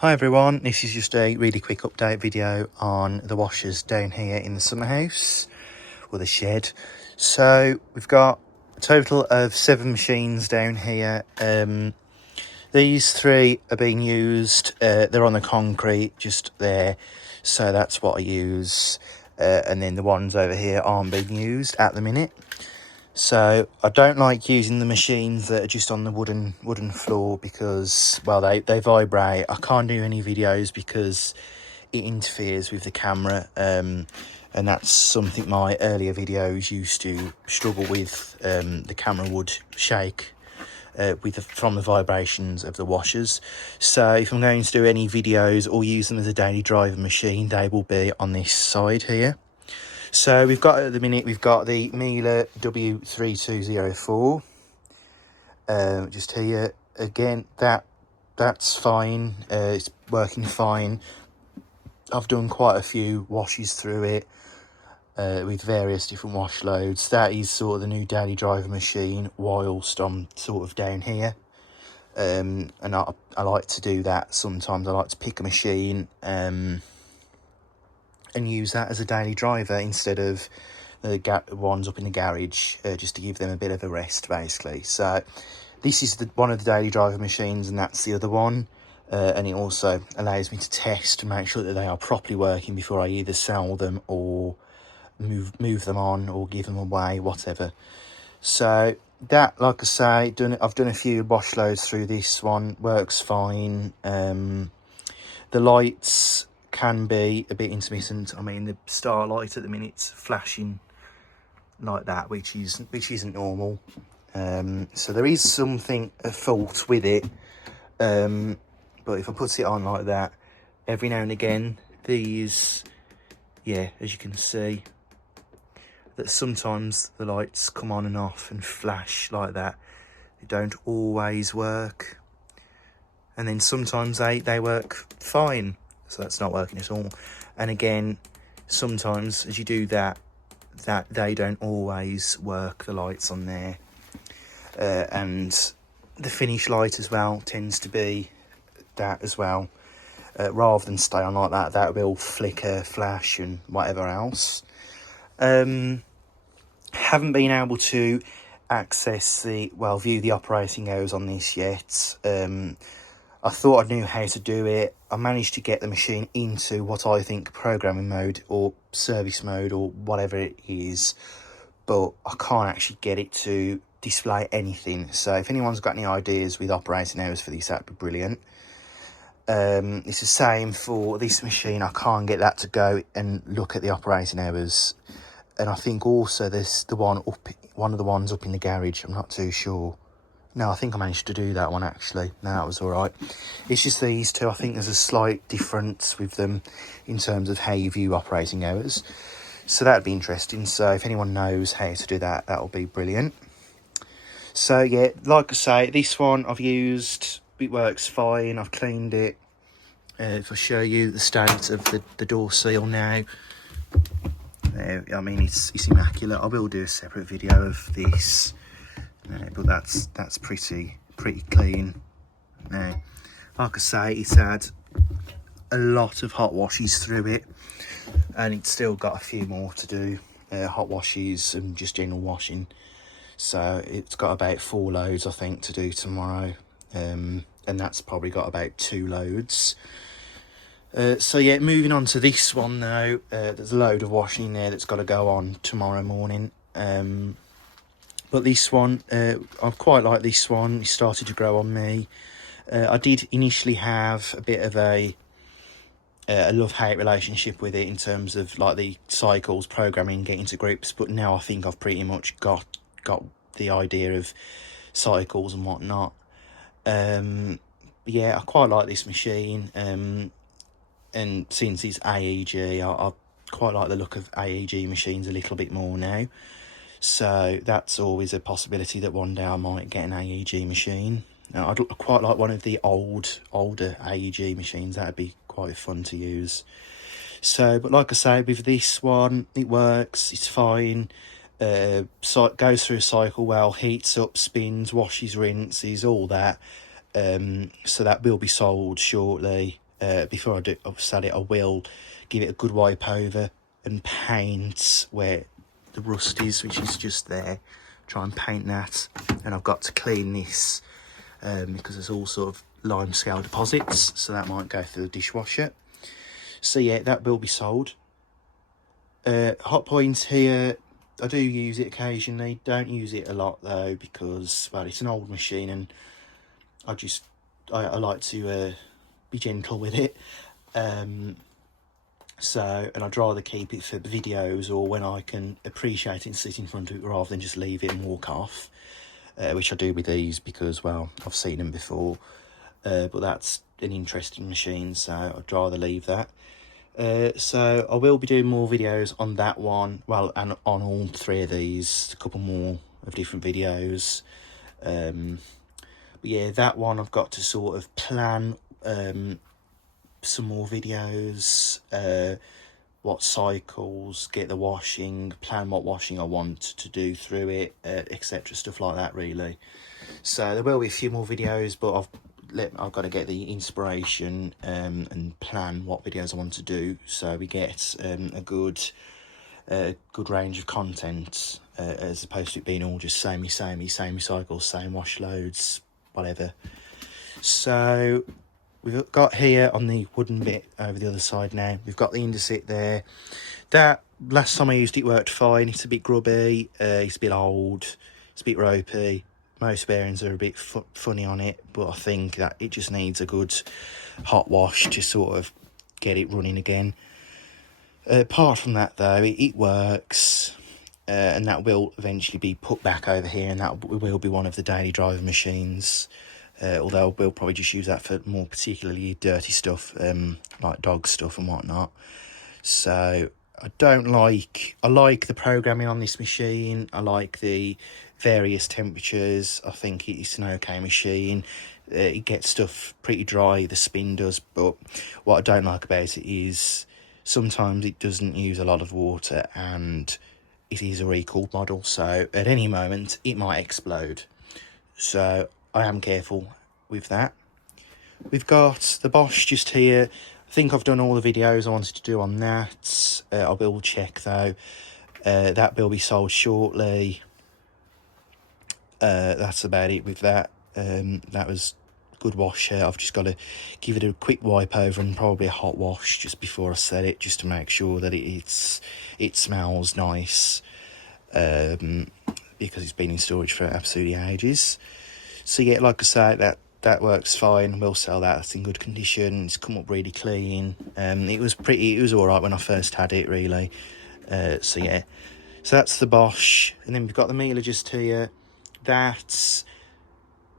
Hi everyone, this is just a really quick update video on the washers down here in the summer house, or the shed. So we've got a total of 7 machines down here. These 3 are being used, they're on the concrete just there, so that's what I use. And then the ones over here aren't being used at the minute. So I don't like using the machines that are just on the wooden floor because, well, they vibrate. I can't do any videos because it interferes with the camera, and that's something my earlier videos used to struggle with. The camera would shake from the vibrations of the washers. So if I'm going to do any videos or use them as a daily driver machine, they will be on this side here. So we've got, at the minute, we've got the Mer W3204 just here. Again, that's fine. It's working fine. I've done quite a few washes through it with various different wash loads. That is sort of the new daily driver machine whilst I'm sort of down here. And I like to do that sometimes. I like to pick a machine and use that as a daily driver instead of the ones up in the garage, just to give them a bit of a rest, basically. So this is one of the daily driver machines, and that's the other one. And it also allows me to test and make sure that they are properly working before I either sell them or move them on or give them away, whatever. So that, like I say, I've done a few wash loads through this one. Works fine. The lights can be a bit intermittent. I mean, the starlight at the minute's flashing like that, which isn't normal. So there is something at fault with it. But if I put it on like that, every now and again, these, yeah, as you can see, that sometimes the lights come on and off and flash like that. They don't always work. And then sometimes they work fine. So that's not working at all. And again, sometimes as you do that they don't always work, the lights on there. And the finish light as well tends to be that as well. Rather than stay on like that will flicker, flash and whatever else. Haven't been able to access view the operating hours on this yet. I thought I knew how to do it. I managed to get the machine into what I think programming mode or service mode or whatever it is, but I can't actually get it to display anything. So if anyone's got any ideas with operating hours for this, that'd be brilliant. It's the same for this machine. I can't get that to go and look at the operating hours. And I think also there's one of the ones up in the garage. I'm not too sure. No, I think I managed to do that one actually. No, that was all right. It's just these 2. I think there's a slight difference with them in terms of how you view operating hours. So that'd be interesting. So if anyone knows how to do that, that'll be brilliant. So yeah, like I say, this one I've used. It works fine. I've cleaned it. If I show you the state of the door seal now, I mean it's immaculate. I will do a separate video of this. But that's pretty clean. Now, like I say, it's had a lot of hot washes through it, and it's still got a few more to do, hot washes and just general washing. So it's got about 4 loads, I think, to do tomorrow, and that's probably got about 2 loads. So yeah, moving on to this one now. There's a load of washing in there that's got to go on tomorrow morning. But this one, I quite like this one. It started to grow on me. I did initially have a bit of a love-hate relationship with it in terms of like the cycles, programming, getting to groups. But now I think I've pretty much got the idea of cycles and whatnot. Yeah, I quite like this machine. And since it's AEG, I quite like the look of AEG machines a little bit more now. So that's always a possibility that one day I might get an AEG machine. Now, I'd quite like one of the older AEG machines. That'd be quite fun to use. So, but like I say, with this one, it works. It's fine. So it goes through a cycle well, heats up, spins, washes, rinses, all that. So that will be sold shortly. before I do sell it, I will give it a good wipe over and paint where the rust is, which is just there. Try and paint that, and I've got to clean this because there's all sort of limescale deposits, so that might go through the dishwasher. So yeah, that will be sold. Hotpoint here, I do use it occasionally. Don't use it a lot though, because well, it's an old machine, and I like to be gentle with it. So, and I'd rather keep it for videos or when I can appreciate it and sit in front of it, rather than just leave it and walk off, which I do with these because, well, I've seen them before, but that's an interesting machine, so I'd rather leave that. So I will be doing more videos on that one, well, and on all three of these, a couple more of different videos. But yeah, that one I've got to sort of plan some more videos, what cycles, get the washing, plan what washing I want to do through it, etc, stuff like that really. So there will be a few more videos, but I've got to get the inspiration and plan what videos I want to do, so we get a good range of content, as opposed to it being all just same cycles, same wash loads, whatever. So we've got here on the wooden bit over the other side now, we've got the Indesit there. That last time I used it worked fine. It's a bit grubby, it's a bit old, it's a bit ropey. Most bearings are a bit funny on it, but I think that it just needs a good hot wash to sort of get it running again. Apart from that though, it works, and that will eventually be put back over here, and that will be one of the daily driver machines. Although we'll probably just use that for more particularly dirty stuff, like dog stuff and whatnot. So I like the programming on this machine. I like the various temperatures. I think it's an okay machine. It gets stuff pretty dry, the spin does, but what I don't like about it is sometimes it doesn't use a lot of water, and it is a recooled model, so at any moment it might explode. So I am careful with that. We've got the Bosch just here. I think I've done all the videos I wanted to do on that. I will check though. That will be sold shortly. That's about it with that. That was good wash here. I've just got to give it a quick wipe over and probably a hot wash just before I set it, just to make sure that it smells nice, because it's been in storage for absolutely ages. So yeah, like I say, that works fine. We'll sell that. It's in good condition. It's come up really clean. It was all right when I first had it, really. So yeah, so that's the Bosch, and then we've got the Miele just here. That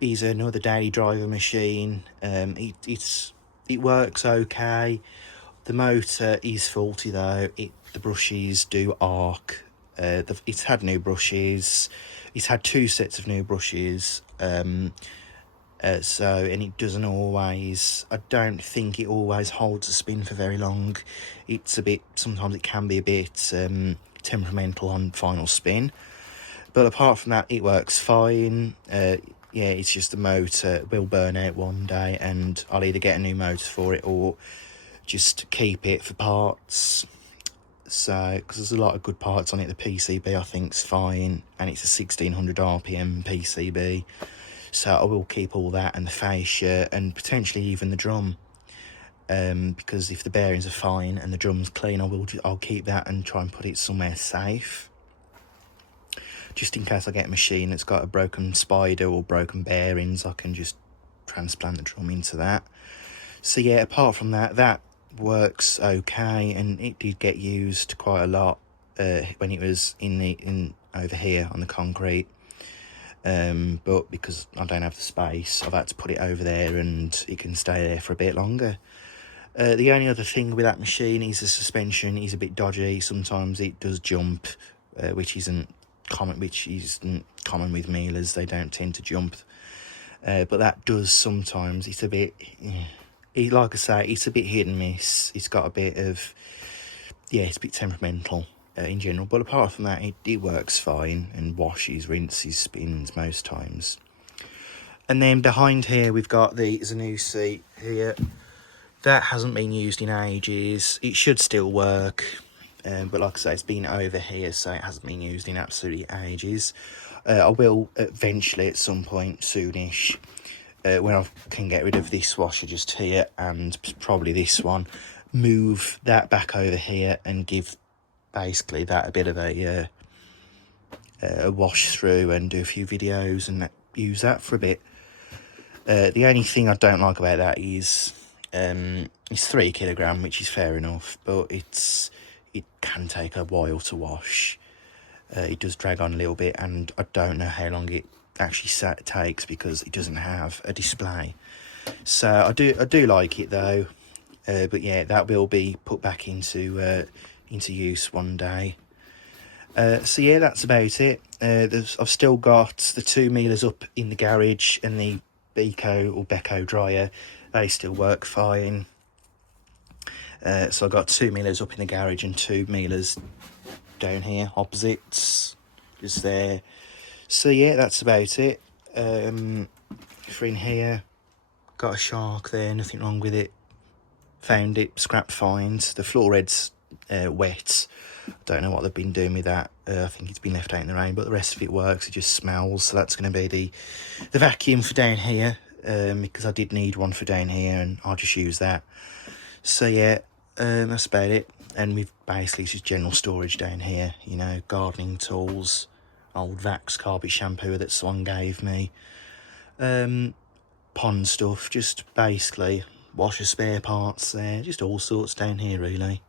is another daily driver machine. It works okay. The motor is faulty though. The brushes do arc. It's had new brushes. It's had 2 sets of new brushes. And it doesn't always, I don't think it always holds a spin for very long. Sometimes it can be a bit temperamental on final spin, but apart from that it works fine. Yeah, it's just the motor will burn out one day, and I'll either get a new motor for it or just keep it for parts. So, because there's a lot of good parts on it. The PCB I think's fine, and it's a 1600 RPM PCB. So I will keep all that, and the fascia, and potentially even the drum, because if the bearings are fine and the drum's clean, I'll keep that and try and put it somewhere safe, just in case I get a machine that's got a broken spider or broken bearings. I can just transplant the drum into that. So yeah, apart from that, that works okay, and it did get used quite a lot when it was in over here on the concrete. But because I don't have the space, I've had to put it over there, and it can stay there for a bit longer. The only other thing with that machine is the suspension is a bit dodgy. Sometimes it does jump, which isn't common with Miele's. They don't tend to jump, but that does sometimes. It's a bit, like I say, it's a bit hit and miss. It's got a bit of, it's a bit temperamental. In general, but apart from that, it works fine and washes, rinses, spins most times. And then behind here we've got the Zanussi here. that hasn't been used in ages. It should still work, but like I say, it's been over here, so it hasn't been used in absolutely ages. I will eventually, at some point soonish, when I can get rid of this washer just here and probably this one, move that back over here and give basically that a bit of a wash through and do a few videos and use that for a bit. The only thing I don't like about that is it's 3 kilogram, which is fair enough, but it can take a while to wash. It does drag on a little bit, and I don't know how long it actually takes because it doesn't have a display. So I do like it though, but yeah, that will be put back into use one day. So yeah, that's about it. I've still got the 2 mealers up in the garage, and the Beko dryer, they still work fine. So I've got 2 mealers up in the garage and 2 mealers down here opposites, just there. So yeah, that's about it. For in here, got a shark there, nothing wrong with it. Found it, scrap finds. The floor head's wet. Don't know what they've been doing with that. I think it's been left out in the rain, but the rest of it works. It just smells. So that's going to be the vacuum for down here, because I did need one for down here, and I'll just use that. So yeah, that's about it. And we've basically just general storage down here, you know, gardening tools, old Vax carpet shampoo that someone gave me, pond stuff, just basically washer spare parts there, just all sorts down here really.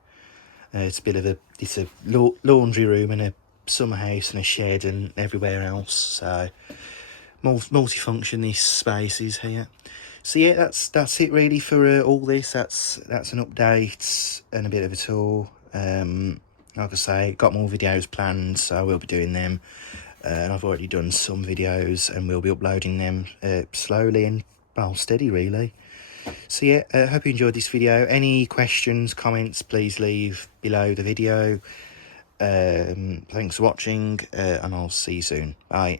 It's a laundry room and a summer house and a shed and everywhere else, so multifunction this space is here. So yeah, that's it really for all this. That's an update and a bit of a tour. Like I say, got more videos planned, so I will be doing them. And I've already done some videos, and we'll be uploading them slowly and steady really. So yeah, hope you enjoyed this video. Any questions, comments, please leave below the video. Thanks for watching, and I'll see you soon. Bye.